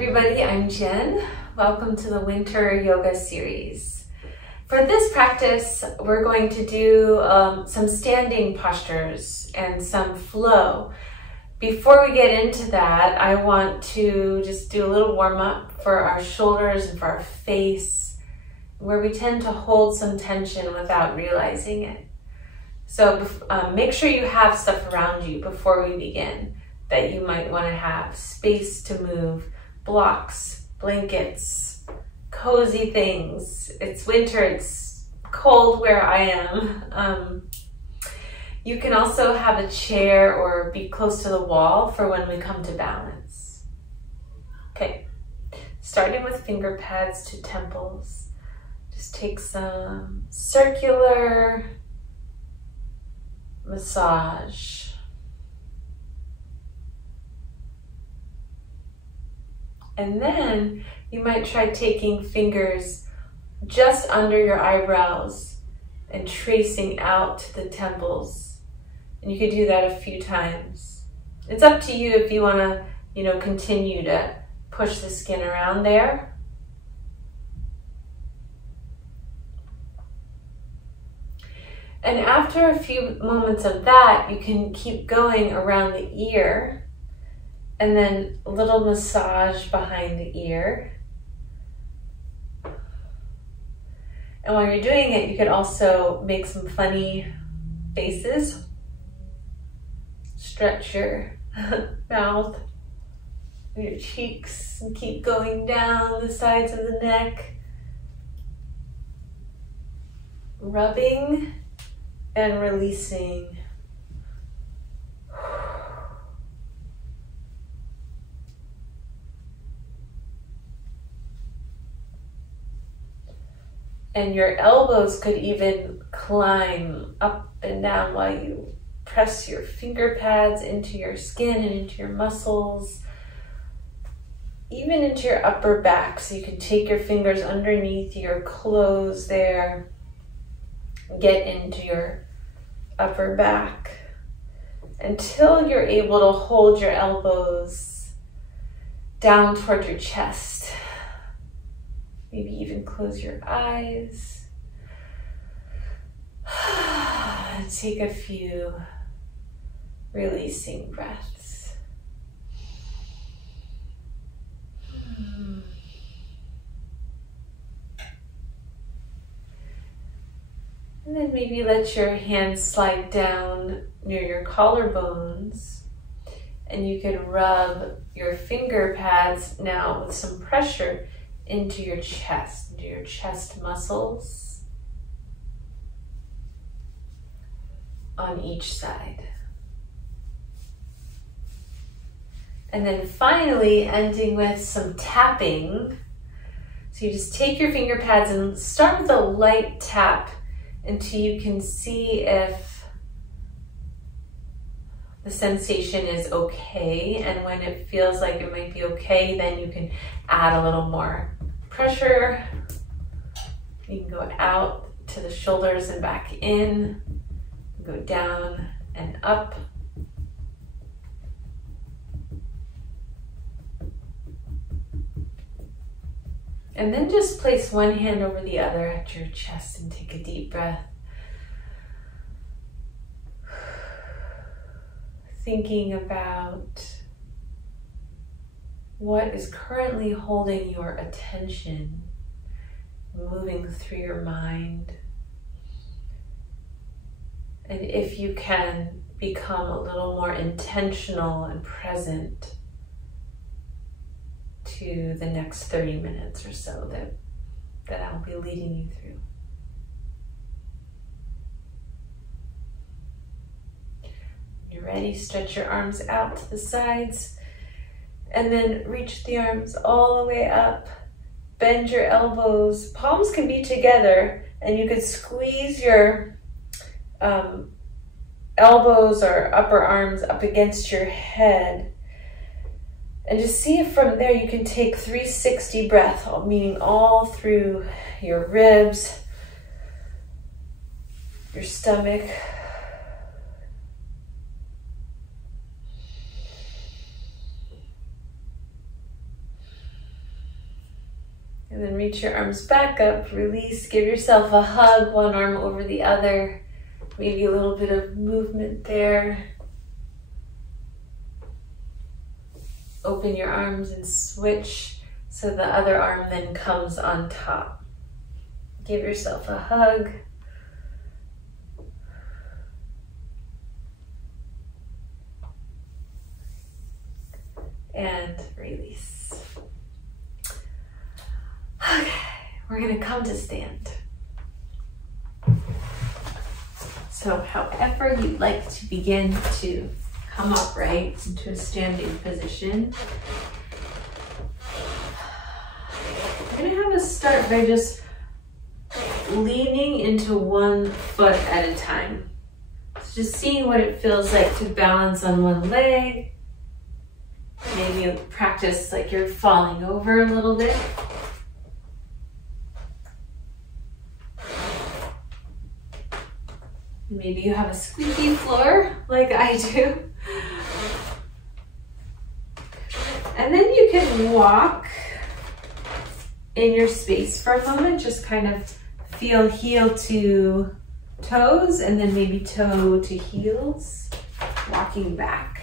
everybody, I'm Jen. Welcome to the Winter Yoga Series. For this practice, we're going to do some standing postures and some flow. Before we get into that, I want to just do a little warm-up for our shoulders and for our face, where we tend to hold some tension without realizing it. So make sure you have stuff around you before we begin that you might want to have. Space to move, blocks, blankets, cozy things. It's winter, it's cold where I am. You can also have a chair or be close to the wall for when we come to balance. Okay, starting with finger pads to temples. Just take some circular massage. And then you might try taking fingers just under your eyebrows and tracing out to the temples. And you could do that a few times. It's up to you if you want to, continue to push the skin around there. And after a few moments of that, you can keep going around the ear. And then a little massage behind the ear. And while you're doing it, you could also make some funny faces. Stretch your mouth, your cheeks, and keep going down the sides of the neck. Rubbing and releasing. And your elbows could even climb up and down while you press your finger pads into your skin and into your muscles, even into your upper back. So you can take your fingers underneath your clothes there, get into your upper back until you're able to hold your elbows down toward your chest. Maybe even close your eyes. Take a few releasing breaths. And then maybe let your hands slide down near your collarbones. And you can rub your finger pads now with some pressure into your chest muscles on each side. And then finally ending with some tapping. So you just take your finger pads and start with a light tap until you can see if the sensation is okay. And when it feels like it might be okay, then you can add a little more pressure. You can go out to the shoulders and back in, go down and up. And then just place one hand over the other at your chest and take a deep breath. Thinking about what is currently holding your attention, moving through your mind. And if you can become a little more intentional and present to the next 30 minutes or so that I'll be leading you through. You're ready, stretch your arms out to the sides. And then reach the arms all the way up. Bend your elbows. Palms can be together, and you could squeeze your elbows or upper arms up against your head. And just see if from there you can take 360 breath, meaning all through your ribs, your stomach, reach your arms back up, release, give yourself a hug, one arm over the other, maybe a little bit of movement there. Open your arms and switch so the other arm then comes on top. Give yourself a hug. And release. Okay, we're gonna come to stand. So however you'd like to begin to come upright into a standing position, we're gonna have us start by just leaning into one foot at a time. So just seeing what it feels like to balance on one leg. Maybe you practice like you're falling over a little bit. Maybe you have a squeaky floor like I do. And then you can walk in your space for a moment, just kind of feel heel to toes and then maybe toe to heels, walking back.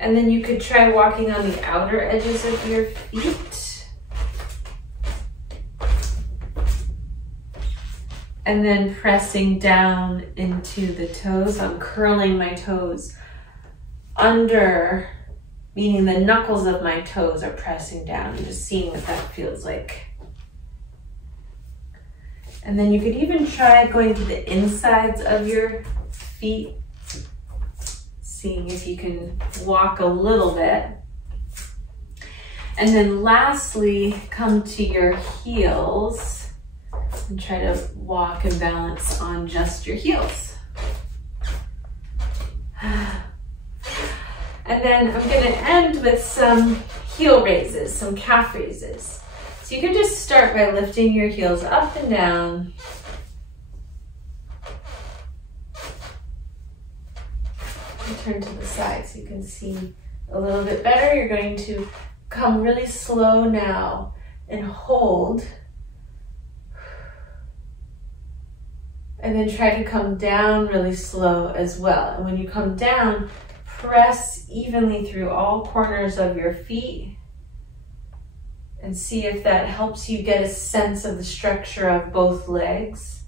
And then you could try walking on the outer edges of your feet. And then pressing down into the toes. I'm curling my toes under, meaning the knuckles of my toes are pressing down, and just seeing what that feels like. And then you could even try going to the insides of your feet, seeing if you can walk a little bit. And then lastly, come to your heels and try to walk and balance on just your heels. And then I'm gonna end with some heel raises, some calf raises. So you can just start by lifting your heels up and down. Turn to the side so you can see a little bit better. You're going to come really slow now and hold. And then try to come down really slow as well. And when you come down, press evenly through all corners of your feet and see if that helps you get a sense of the structure of both legs.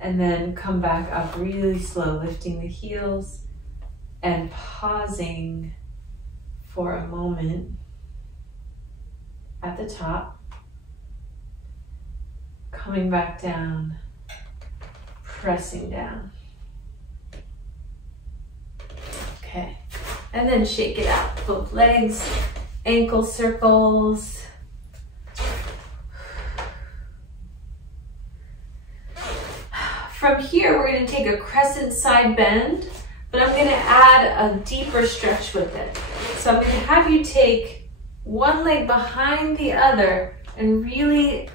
And then come back up really slow, lifting the heels and pausing for a moment at the top, coming back down, pressing down. Okay, and then shake it out, both legs, ankle circles. From here, we're going to take a crescent side bend, but I'm going to add a deeper stretch with it. So I'm going to have you take one leg behind the other and really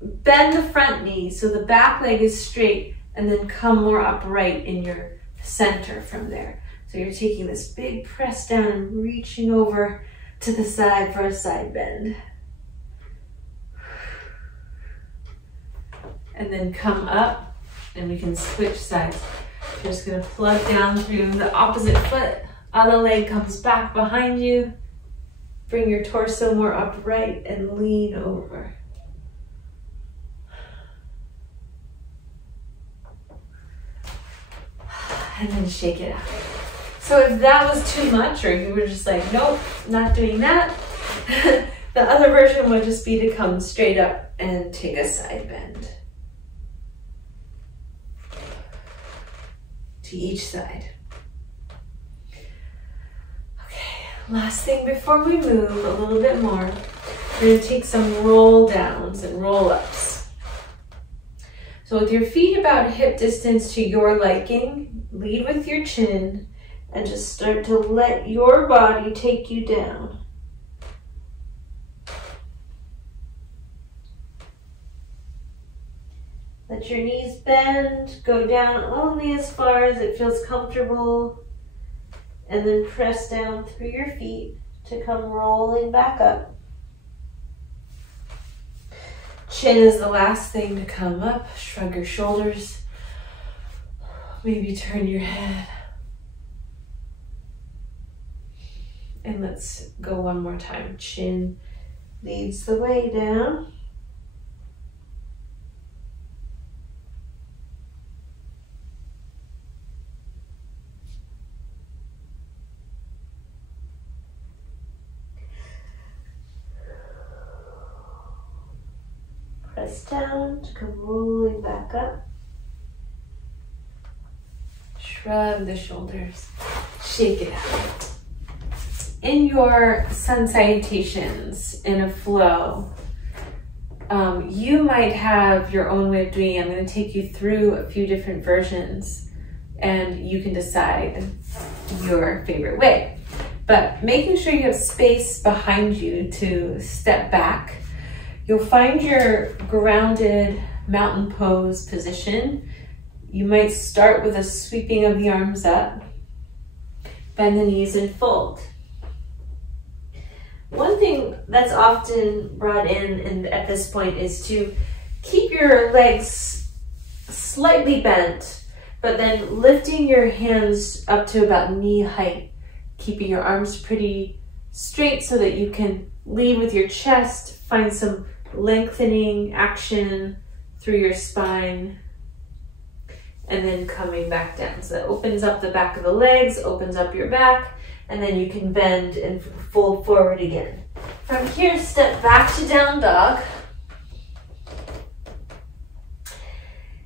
bend the front knee so the back leg is straight, and then come more upright in your center from there. So you're taking this big press down and reaching over to the side for a side bend. And then come up, and we can switch sides. You're just gonna plug down through the opposite foot. Other leg comes back behind you. Bring your torso more upright and lean over. And then shake it out. So if that was too much, or you were just like, nope, not doing that, the other version would just be to come straight up and take a side bend to each side. Okay, last thing before we move a little bit more, we're gonna take some roll downs and roll ups. So with your feet about hip distance to your liking, lead with your chin and just start to let your body take you down. Let your knees bend, go down only as far as it feels comfortable, and then press down through your feet to come rolling back up. Chin is the last thing to come up. Shrug your shoulders. Maybe turn your head. And let's go one more time. Chin leads the way down. Press down to come rolling back up. Shrug the shoulders. Shake it out. In your sun salutations, in a flow, you might have your own way of doing it. I'm going to take you through a few different versions and you can decide your favorite way. But making sure you have space behind you to step back. You'll find your grounded mountain pose position. You might start with a sweeping of the arms up. Bend the knees and fold. One thing that's often brought in at this point is to keep your legs slightly bent, but then lifting your hands up to about knee height, keeping your arms pretty straight so that you can lean with your chest, find some lengthening action through your spine, and then coming back down. So that opens up the back of the legs, opens up your back, and then you can bend and fold forward again. From here, step back to down dog.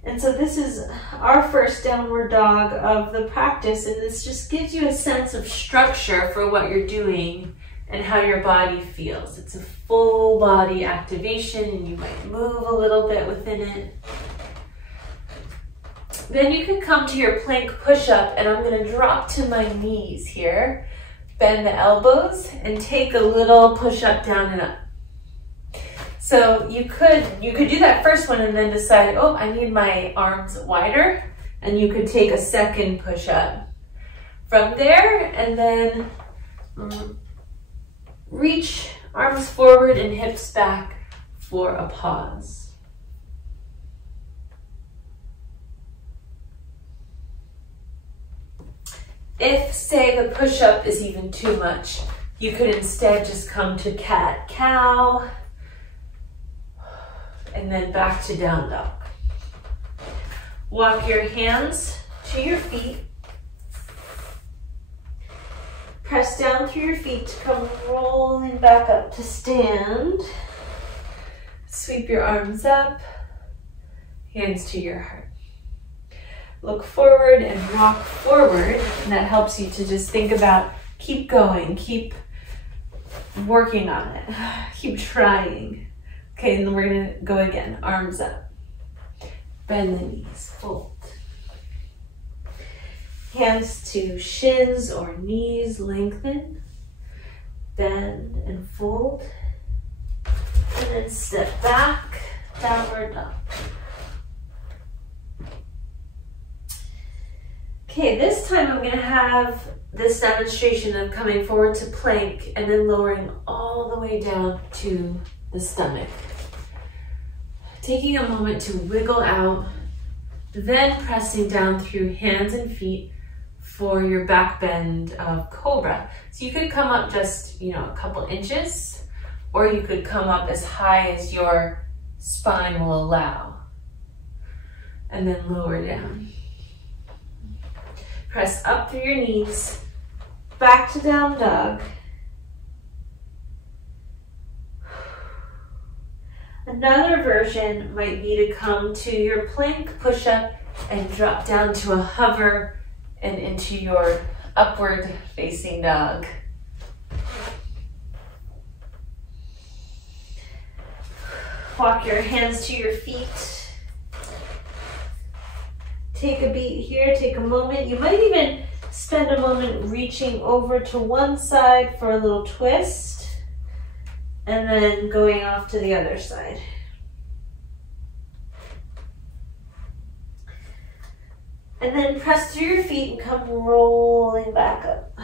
And so this is our first downward dog of the practice, and this just gives you a sense of structure for what you're doing and how your body feels. It's a full body activation and you might move a little bit within it. Then you can come to your plank push-up, and I'm going to drop to my knees here. Bend the elbows and take a little push-up down and up. So you could do that first one and then decide, oh, I need my arms wider, and you could take a second push-up from there, and then reach arms forward and hips back for a pause. If, say, the push-up is even too much, you could instead just come to cat-cow and then back to down dog. Walk your hands to your feet. Press down through your feet to come rolling back up to stand. Sweep your arms up, hands to your heart. Look forward and walk forward, and that helps you to just think about, keep going, keep working on it, keep trying. Okay, and then we're gonna go again, arms up. Bend the knees, fold. Hands to shins or knees, lengthen. Bend and fold. And then step back, downward dog. Okay, this time I'm going to have this demonstration of coming forward to plank and then lowering all the way down to the stomach. Taking a moment to wiggle out, then pressing down through hands and feet for your back bend of cobra. So you could come up just, a couple inches, or you could come up as high as your spine will allow, and then lower down. Press up through your knees, back to down dog. Another version might be to come to your plank push-up and drop down to a hover and into your upward facing dog. Walk your hands to your feet. Take a beat here, take a moment. You might even spend a moment reaching over to one side for a little twist and then going off to the other side. And then press through your feet and come rolling back up.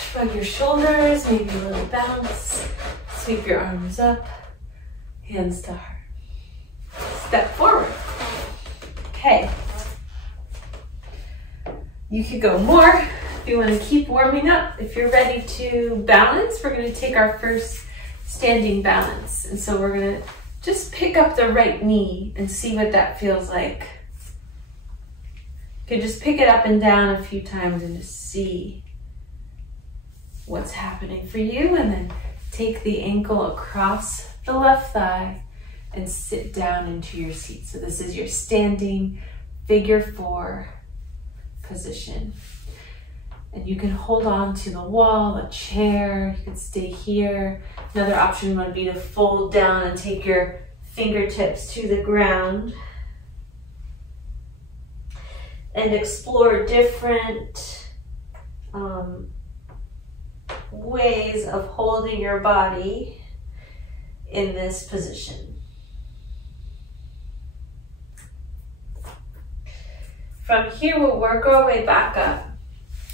Shrug your shoulders, maybe a little bounce. Sweep your arms up, hands to heart. Step forward. Okay. You could go more if you want to keep warming up. If you're ready to balance, we're going to take our first standing balance. And so we're going to just pick up the right knee and see what that feels like. You can just pick it up and down a few times and just see what's happening for you. And then take the ankle across the left thigh and sit down into your seat. So this is your standing figure 4 position. And you can hold on to the wall, a chair, you can stay here. Another option would be to fold down and take your fingertips to the ground and explore different ways of holding your body in this position. From here, we'll work our way back up.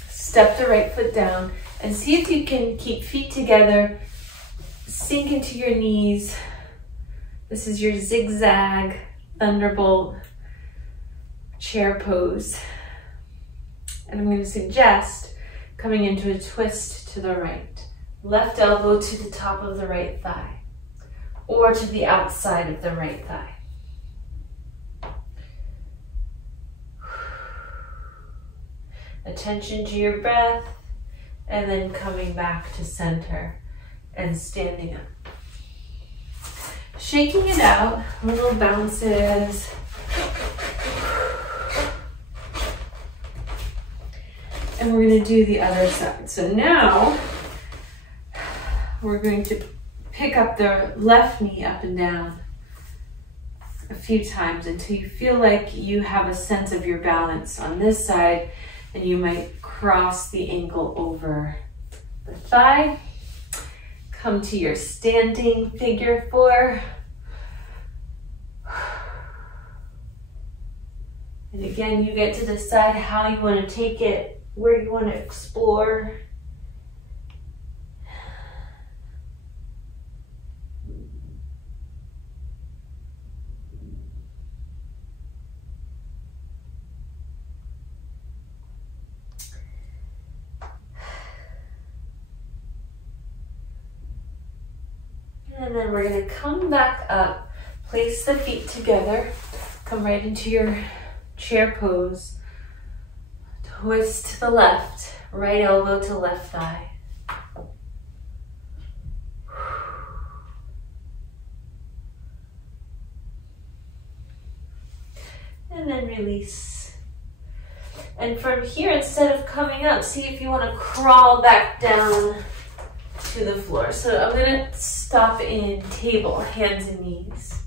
Step the right foot down and see if you can keep feet together, sink into your knees. This is your Zigzag, Thunderbolt chair pose. And I'm going to suggest coming into a twist to the right. Left elbow to the top of the right thigh or to the outside of the right thigh. Attention to your breath, and then coming back to center and standing up. Shaking it out, little bounces. And we're going to do the other side. So now we're going to pick up the left knee up and down a few times until you feel like you have a sense of your balance on this side. And you might cross the ankle over the thigh. Come to your standing figure 4. And again, you get to decide how you want to take it, where you want to explore. And then we're going to come back up, place the feet together, come right into your chair pose, twist to the left, right elbow to left thigh. And then release. And from here, instead of coming up, see if you want to crawl back down to the floor. So I'm going to stop in table, hands and knees.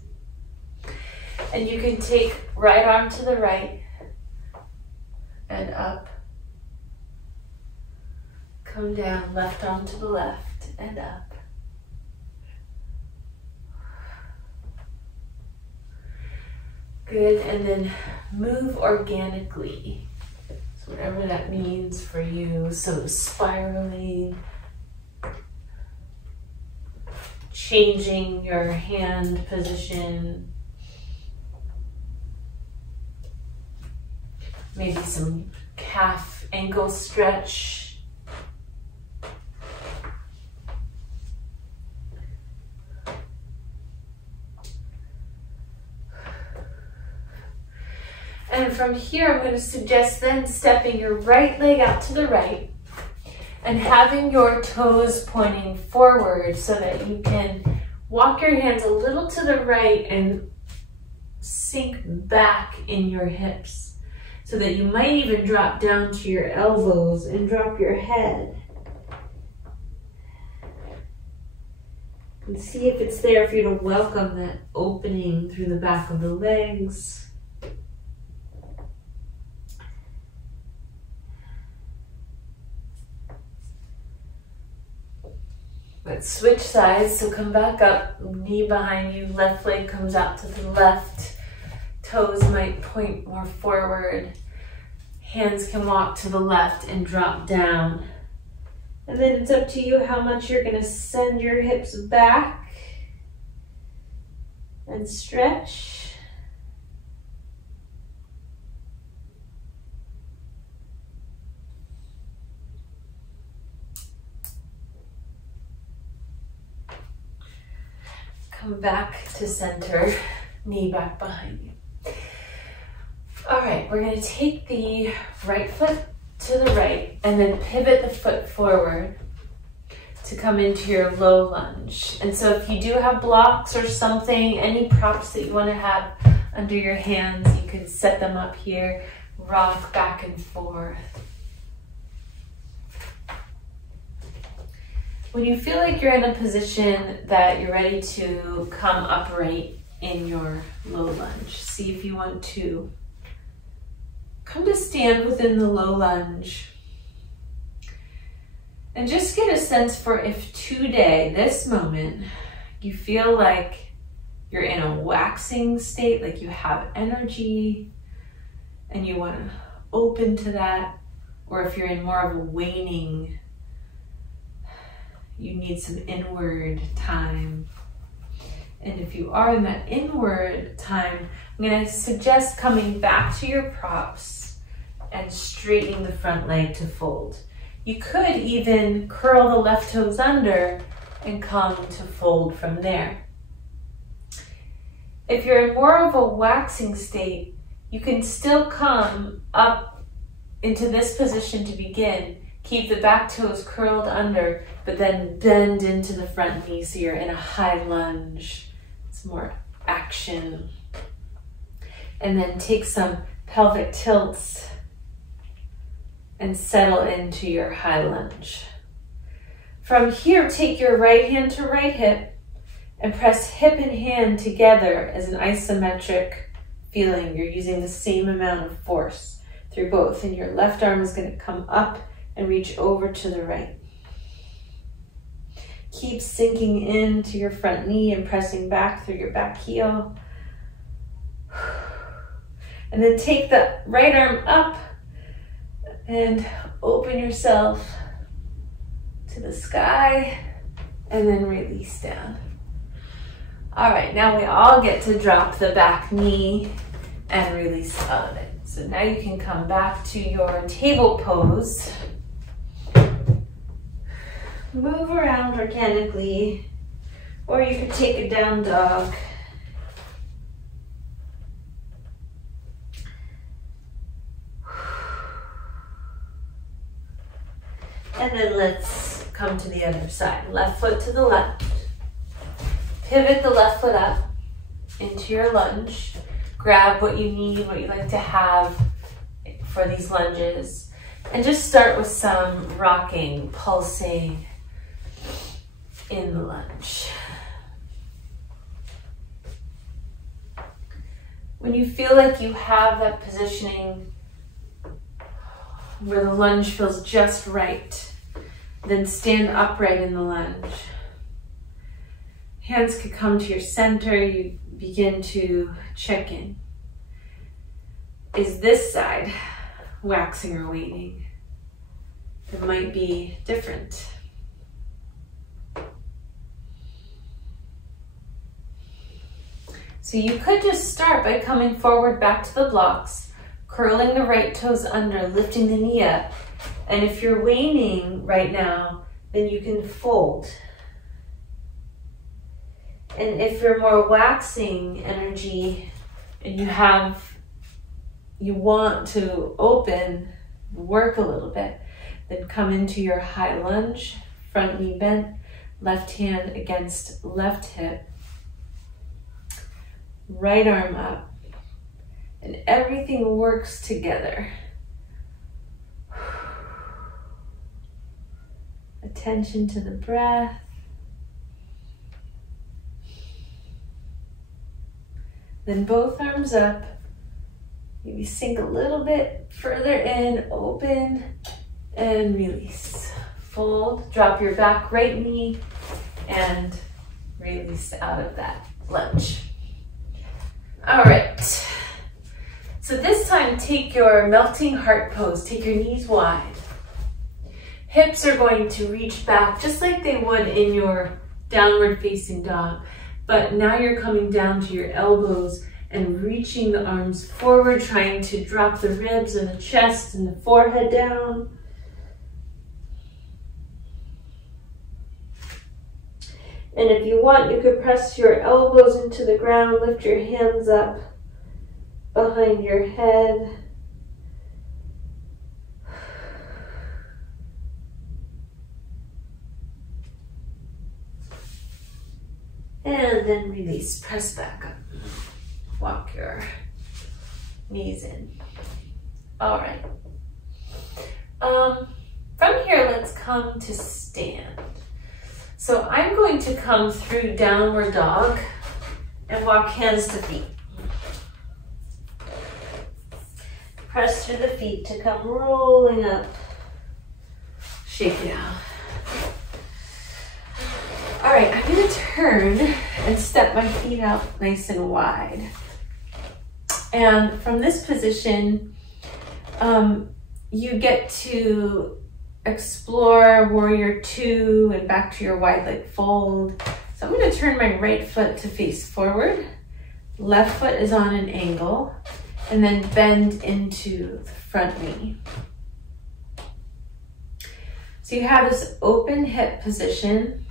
And you can take right arm to the right and up. Come down, left arm to the left and up. Good, and then move organically. So whatever that means for you. So spiraling, changing your hand position, maybe some calf ankle stretch. And from here, I'm going to suggest then stepping your right leg out to the right and having your toes pointing forward so that you can walk your hands a little to the right and sink back in your hips so that you might even drop down to your elbows and drop your head. And see if it's there for you to welcome that opening through the back of the legs. But switch sides, so come back up, knee behind you, left leg comes out to the left, toes might point more forward, hands can walk to the left and drop down. And then it's up to you how much you're going to send your hips back and stretch. Come back to center, knee back behind you. All right, we're going to take the right foot to the right and then pivot the foot forward to come into your low lunge. And so if you do have blocks or something, any props that you want to have under your hands, you can set them up here, rock back and forth. When you feel like you're in a position that you're ready to come upright in your low lunge, see if you want to come to stand within the low lunge and just get a sense for if today, this moment, you feel like you're in a waxing state, like you have energy and you want to open to that, or if you're in more of a waning, you need some inward time. And if you are in that inward time, I'm going to suggest coming back to your props and straightening the front leg to fold. You could even curl the left toes under and come to fold from there. If you're in more of a waxing state, you can still come up into this position to begin. Keep the back toes curled under, but then bend into the front knee so you're in a high lunge. It's more action. And then take some pelvic tilts and settle into your high lunge. From here, take your right hand to right hip and press hip and hand together as an isometric feeling. You're using the same amount of force through both, and your left arm is going to come up and reach over to the right. Keep sinking into your front knee and pressing back through your back heel. And then take the right arm up and open yourself to the sky and then release down. All right, now we all get to drop the back knee and release out of it. So now you can come back to your table pose. Move around organically, or you could take a down dog. And then let's come to the other side. Left foot to the left. Pivot the left foot up into your lunge. Grab what you need, what you like to have for these lunges. And just start with some rocking, pulsing in the lunge. When you feel like you have that positioning where the lunge feels just right, then stand upright in the lunge. Hands could come to your center. You begin to check in. Is this side waxing or waning? It might be different. So you could just start by coming forward back to the blocks, curling the right toes under, lifting the knee up. And if you're waning right now, then you can fold. And if you're more waxing energy and you want to open, work a little bit, then come into your high lunge, front knee bent, left hand against left hip, right arm up, and everything works together. Attention to the breath. Then both arms up. Maybe sink a little bit further in, open, and release. Fold, drop your back right knee, and release out of that lunge. All right. So this time, take your melting heart pose. Take your knees wide. Hips are going to reach back just like they would in your downward facing dog. But now you're coming down to your elbows and reaching the arms forward, trying to drop the ribs and the chest and the forehead down. And if you want, you could press your elbows into the ground, lift your hands up behind your head. And then release, press back up. Walk your knees in. All right. From here, let's come to stand. So I'm going to come through downward dog and walk hands to feet. Press through the feet to come rolling up. Shake it out. All right, I'm gonna turn and step my feet out nice and wide. And from this position, you get to explore warrior two and back to your wide leg fold. So I'm gonna turn my right foot to face forward. Left foot is on an angle, and then bend into the front knee. So you have this open hip position,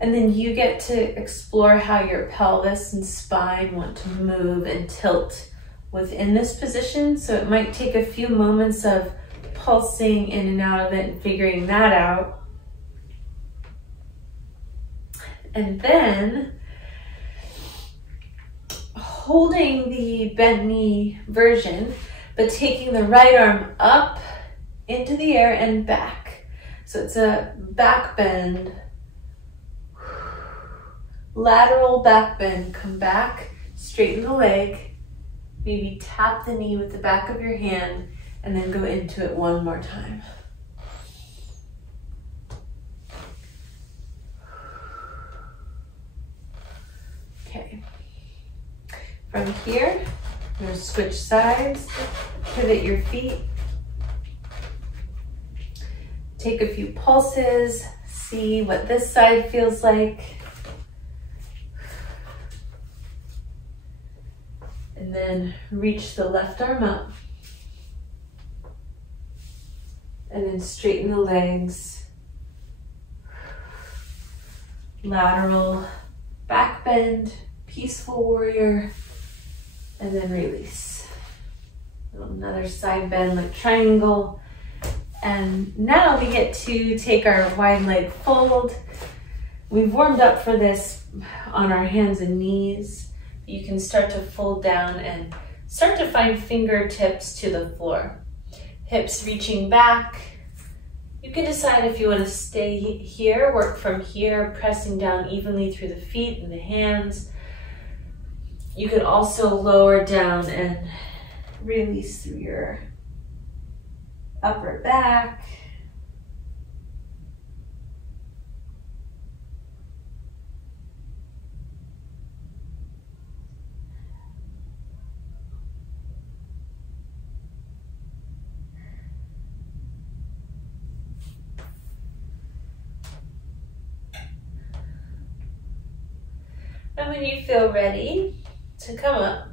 and then you get to explore how your pelvis and spine want to move and tilt within this position. So it might take a few moments of pulsing in and out of it and figuring that out. And then holding the bent knee version, but taking the right arm up into the air and back. So it's a back bend, lateral back bend. Come back, straighten the leg, maybe tap the knee with the back of your hand, and then go into it one more time. Okay. From here, you're going to switch sides, pivot your feet, take a few pulses, see what this side feels like. And then reach the left arm up. And then straighten the legs. Lateral back bend, peaceful warrior, and then release. Another side bend like triangle. And now we get to take our wide leg fold. We've warmed up for this on our hands and knees. You can start to fold down and start to find fingertips to the floor. Hips reaching back. You can decide if you want to stay here, work from here, pressing down evenly through the feet and the hands. You could also lower down and release through your upper back. And when you feel ready to come up,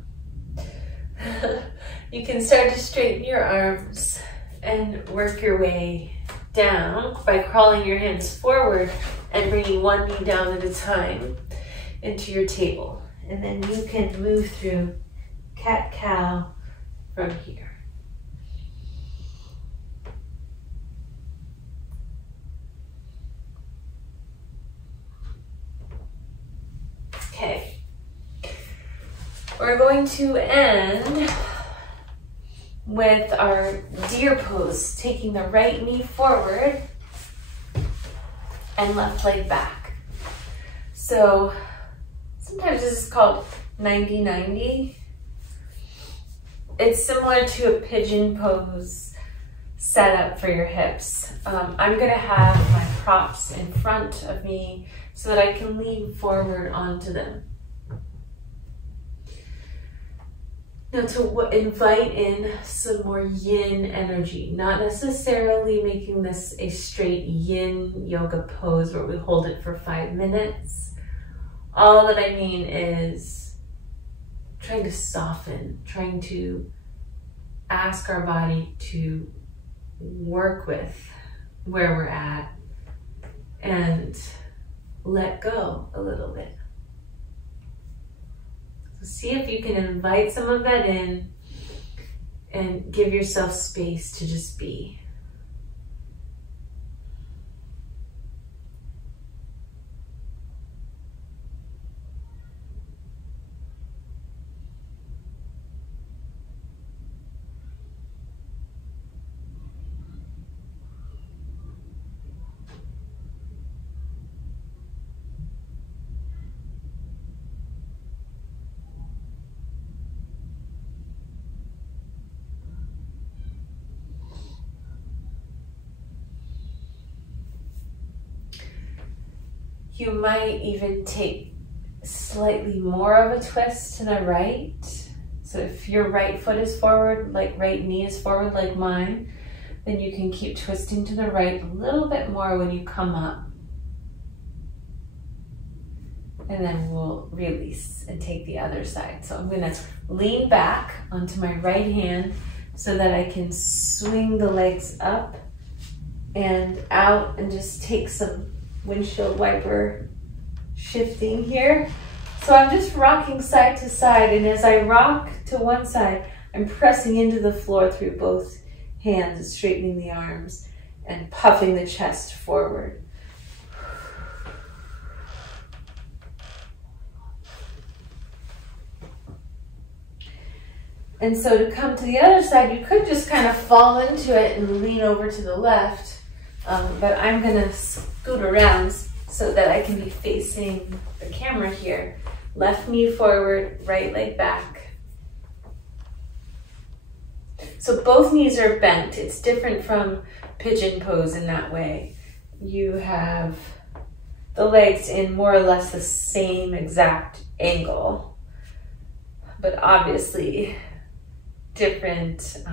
you can start to straighten your arms and work your way down by crawling your hands forward and bringing one knee down at a time into your table. And then you can move through cat-cow from here. Okay, we're going to end with our deer pose, taking the right knee forward and left leg back. So sometimes this is called 90-90. It's similar to a pigeon pose set up for your hips. I'm gonna have my props in front of me so that I can lean forward onto them. Now to invite in some more yin energy, not necessarily making this a straight yin yoga pose where we hold it for 5 minutes. All that I mean is trying to soften, trying to ask our body to work with where we're at and let go a little bit. So see if you can invite some of that in and give yourself space to just be. You might even take slightly more of a twist to the right. So if your right foot is forward, like right knee is forward like mine, then you can keep twisting to the right a little bit more when you come up. And then we'll release and take the other side. So I'm gonna lean back onto my right hand so that I can swing the legs up and out and just take some windshield wiper shifting here. So I'm just rocking side to side, and as I rock to one side, I'm pressing into the floor through both hands, straightening the arms and puffing the chest forward. And so to come to the other side, you could just kind of fall into it and lean over to the left. But I'm gonna scoot around so that I can be facing the camera here. Left knee forward, right leg back. So both knees are bent. It's different from pigeon pose in that way. You have the legs in more or less the same exact angle, but obviously different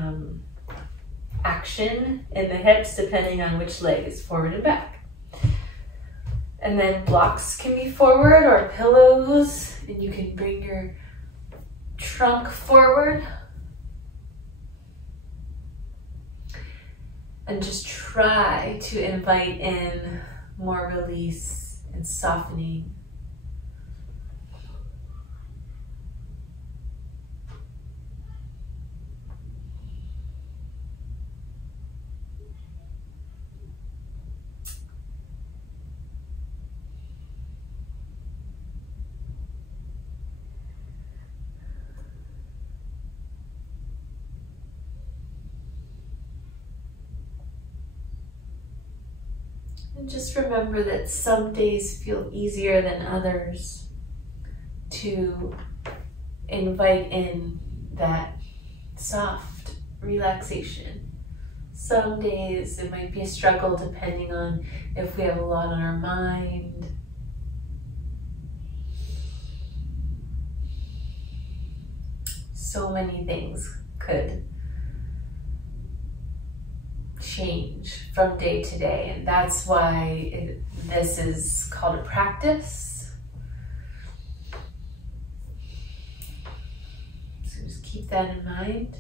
action in the hips depending on which leg is forward and back. And then blocks can be forward or pillows, and you can bring your trunk forward and just try to invite in more release and softening. And just remember that some days feel easier than others to invite in that soft relaxation. Some days it might be a struggle depending on if we have a lot on our mind. So many things could change from day to day, and that's why this is called a practice. So just keep that in mind.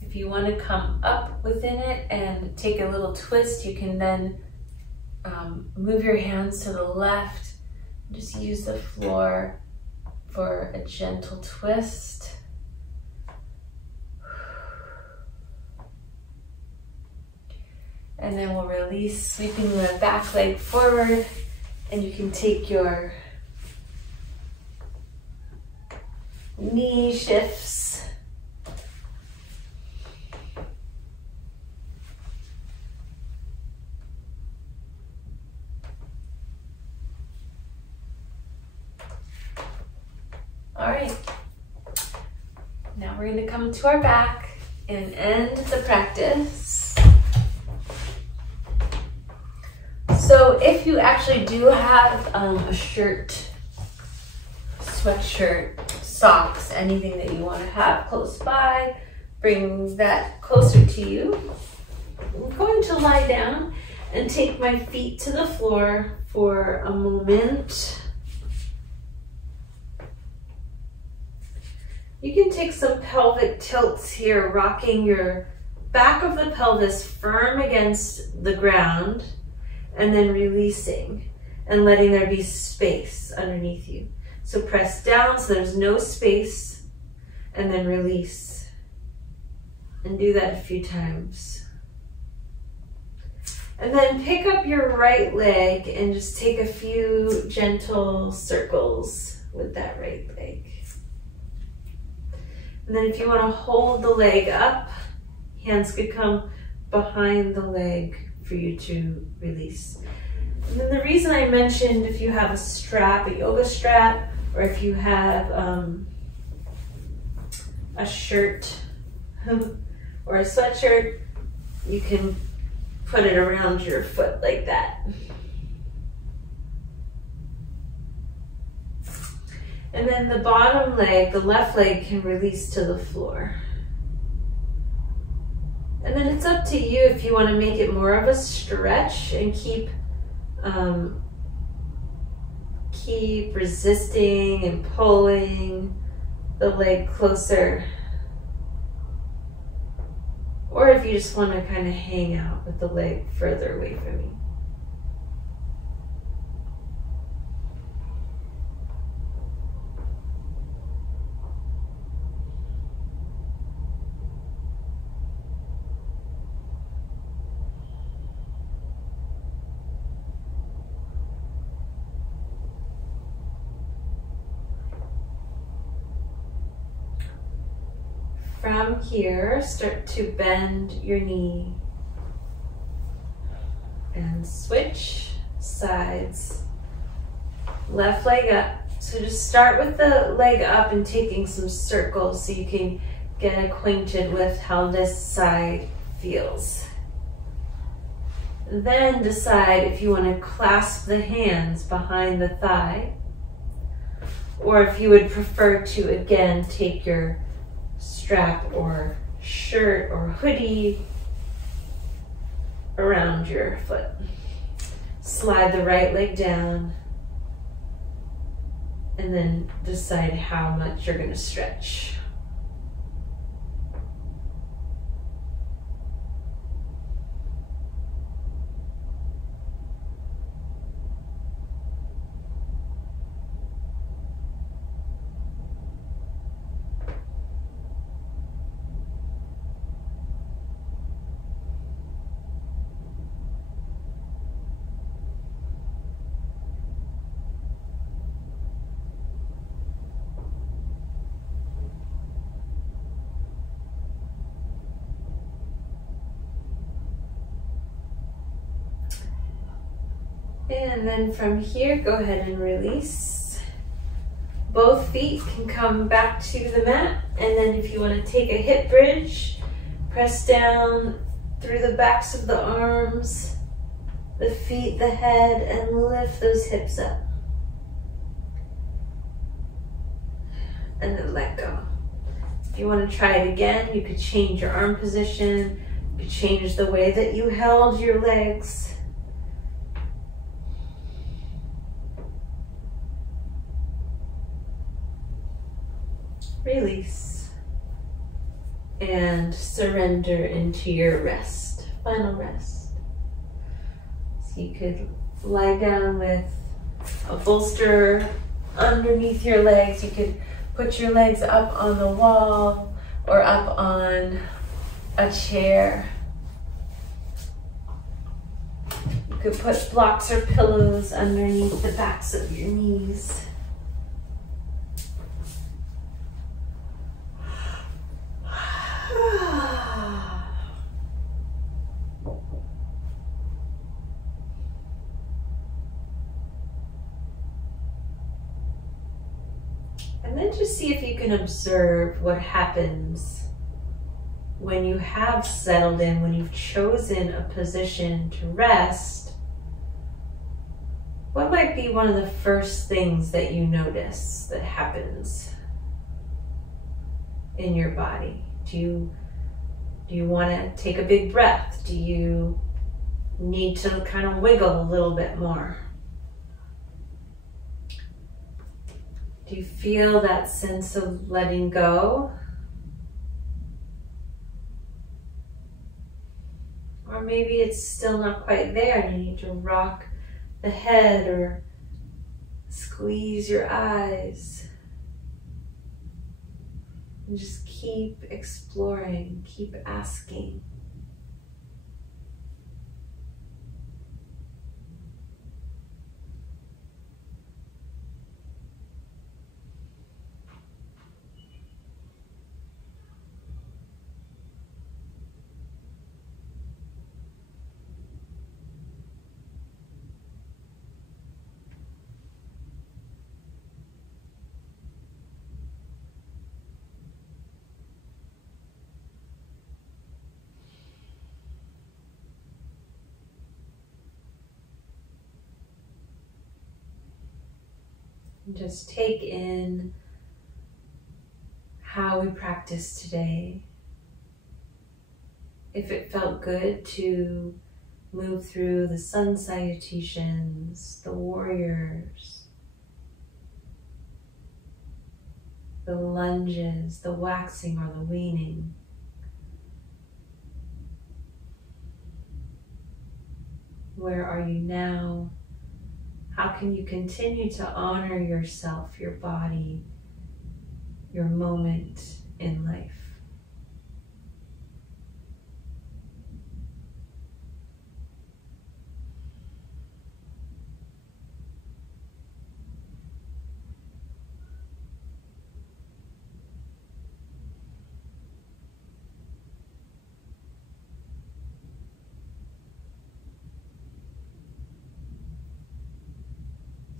If you want to come up within it and take a little twist, you can then move your hands to the left. Just use the floor for a gentle twist. And then we'll release, sweeping the back leg forward, and you can take your knee shifts. All right, now we're going to come to our back and end the practice. So if you actually do have a shirt, sweatshirt, socks, anything that you want to have close by. Bring that closer to you. I'm going to lie down and take my feet to the floor for a moment. You can take some pelvic tilts here, rocking your back of the pelvis firm against the ground and then releasing and letting there be space underneath you. So press down so there's no space and then release. And do that a few times. And then pick up your right leg and just take a few gentle circles with that right leg. And then if you want to hold the leg up, hands could come behind the leg for you to release. And then the reason I mentioned if you have a strap, a yoga strap, or if you have a shirt or a sweatshirt, you can put it around your foot like that. And then the bottom leg, the left leg, can release to the floor. And then it's up to you if you want to make it more of a stretch and keep resisting and pulling the leg closer. Or if you just want to kind of hang out with the leg further away from you. From here, start to bend your knee and switch sides. Left leg up. So just start with the leg up and taking some circles so you can get acquainted with how this side feels. Then decide if you want to clasp the hands behind the thigh, or if you would prefer to again take your strap or shirt or hoodie around your foot. Slide the right leg down and then decide how much you're going to stretch. And then from here, go ahead and release. Both feet can come back to the mat. And then if you want to take a hip bridge, press down through the backs of the arms, the feet, the head, and lift those hips up. And then let go. If you want to try it again, you could change your arm position. You could change the way that you held your legs. Release and surrender into your rest, final rest. So you could lie down with a bolster underneath your legs. You could put your legs up on the wall or up on a chair. You could put blocks or pillows underneath the backs of your knees. And then just see if you can observe what happens when you have settled in, when you've chosen a position to rest. What might be one of the first things that you notice that happens? in your body? Do you want to take a big breath? Do you need to kind of wiggle a little bit more? Do you feel that sense of letting go? Or maybe it's still not quite there and you need to rock the head or squeeze your eyes. And just keep exploring, keep asking. Just take in how we practiced today. If it felt good to move through the sun salutations, the warriors, the lunges, the waxing or the waning. Where are you now? How can you continue to honor yourself, your body, your moment in life?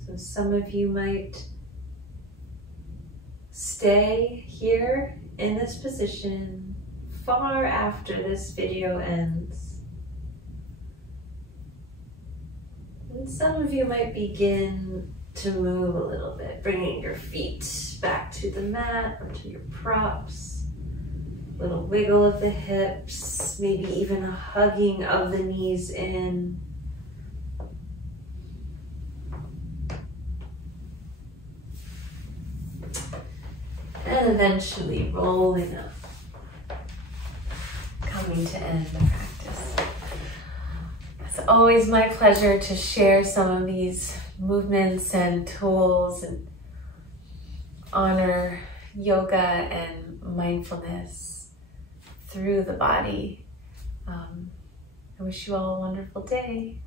So some of you might stay here in this position far after this video ends. And some of you might begin to move a little bit, bringing your feet back to the mat or to your props. Little wiggle of the hips, maybe even a hugging of the knees in. And eventually rolling up, coming to end the practice. It's always my pleasure to share some of these movements and tools and honor yoga and mindfulness through the body. I wish you all a wonderful day.